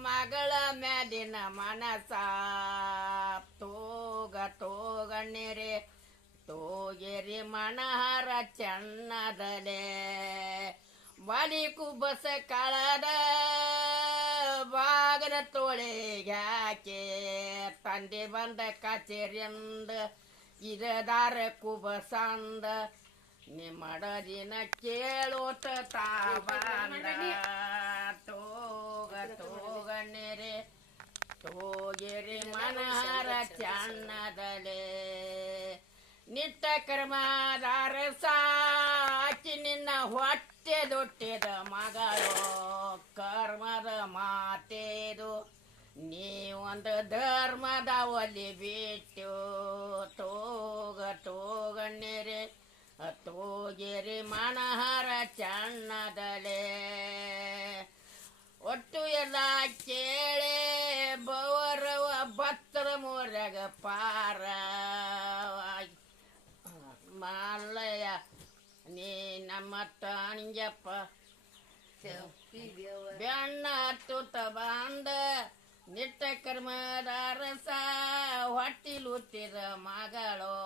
ಮಗಳ ಮ್ಯಾಲಿನ ಮನಸ ತೋಗಣ್ಣೀರೆ ತೋಗೆರಿ ಮನಹಾರ ಚೆನ್ನದಲೆ ಬಲಿ ಕುಬಸ ಕಳದ ಬಾಗಲ ತೋಳಿಗ್ಯಾಕೆ ತಂದೆ ಬಂದ ಕಚೇರಿಯಿಂದ ಇದದಾರ ಕುಬಸಂದ ನಿಮ್ಮಡದಿನ ಕೇಳೋತ ತಾಬಂದ ತೋಗಣ್ಣೀರೆ ತೋಗೆರಿ ಮನಹಾರ ಚೆನ್ನದಲೆ ನಿಟ್ಟ ಕರ್ಮದಾರ ಸಾಕಿ ನಿನ್ನ ಹೊಟ್ಟೆ ದೊಟ್ಟಿದ ಮಗಳು ಕರ್ಮದ ಮಾತೇದು ನೀವೊಂದು ಧರ್ಮದ ಒಲಿ ಬಿಟ್ಟು ತೋಗಣ್ಣೀರೆ ತೋಗೆರಿ ಮನಹಾರ ಚೆನ್ನದಲೆ ಒಟ್ಟು ಎಲ್ಲ ಕೇಳೆ ಬವರವ ಭಕ್ತರ ಮೋರ್ಯಾಗ ಪಾರ ಮಲ್ಲಯ್ಯ ನೀ ನಮ್ಮ ತಂಗ್ಯಪ್ಪ ಬೆಣ್ಣ ತುತ್ತ ಬಂದ ನಿಟ್ಟ ಕರ್ಮದಾರಸ ಹೊಟ್ಟಿಲುತ್ತಿದ ಮಗಳು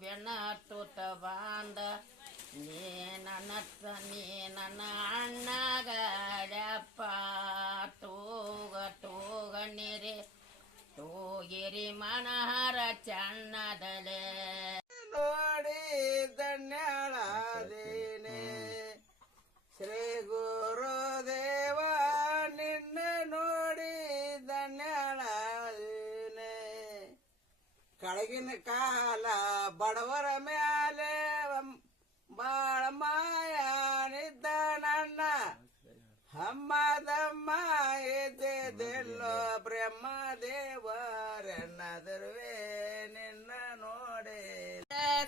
ಬೆಣ್ಣ ತುತ್ತ ಬಂದ ನೀ ನನ್ನ ಅಣ್ಣಗಡಪ್ಪ ತೋಗಣ್ಣೀರೆ ತೋಗೆರಿ ಮನಹಾರ ಚೆನ್ನದಲೆ ನೋಡಿ ಧನ್ಯಳಾದೇನೆ ಶ್ರೀ ಗುರುದೇವ ನಿನ್ನ ನೋಡಿ ಧನ್ಯಳಾದೇನೆ ಕಳಗಿನ ಕಾಲ ಬಡವರ ಮ್ಯಾಲೆ ಬಾಳ ಮಾಯಾನಿದ್ದ ನನ್ನ ಹಮ್ಮದಮ್ಮ ಎದ್ದೆಲ್ಲೋ ಬ್ರಹ್ಮ ದೇವರೆನ್ನದರುವೆ ನಿನ್ನ ನೋಡಿ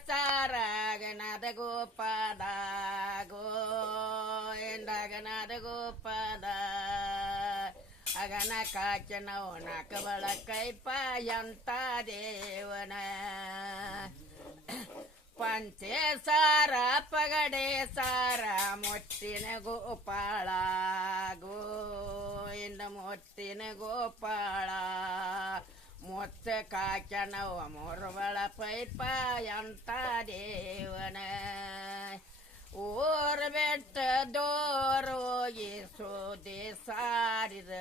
ಸಾರಾಗನದ ಗೋಪಾದ ಗೋಯಂದಗನದ ಗೋಪಾದ ಅಗನ ಕಾಚನವ ನಕಬಳ ಕೈಪ ಎಂತ ದೇವನ ಪಂಚೆ ಸಾರ ಪಗಡೆ ಸಾರ ಮೊಟ್ಟಿನ ಗೋಪಾಳ ಗೋಯಿಂದ ಮೊಟ್ಟಿನ ಗೋಪಾಳ ಮೊತ್ತ ಕಾಚನವ ಮೊರಬಳ ಪೈಪ ಎಂತ ದೇವನ ಊರ್ ಬೆಟ್ಟ ದೋರೋಗಿ ಸುದ್ದಿ ಸಾರಿದ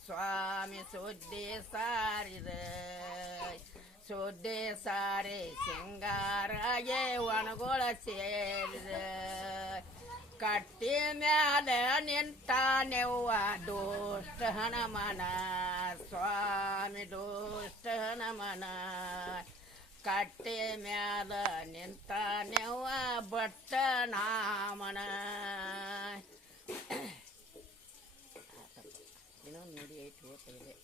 ಸ್ವಾಮಿ ಸುದ್ದಿ ಸಾರಿದ ಸುದ್ದಿ ಸಾರಿ ಸಿಂಗಾರಗೆ ಒಣಗೊಳ ಸೇರಿದ ಕಟ್ಟಿ ಮ್ಯಾಲ ನಿಂತಾನೆವ್ವ ದುಷ್ಟ ಹನುಮನ ಸ್ವಾಮಿ ದುಷ್ಟ ಹನುಮನ ಕಟ್ಟಿ ಮ್ಯಾಲ ನಿಂತಾನೆವ್ವ ಬಟ್ಟ ನಾಮನ ಇನ್ನೊಂದು ನೋಡಿ ಐತಿ ಹೋಗ್ತದೆ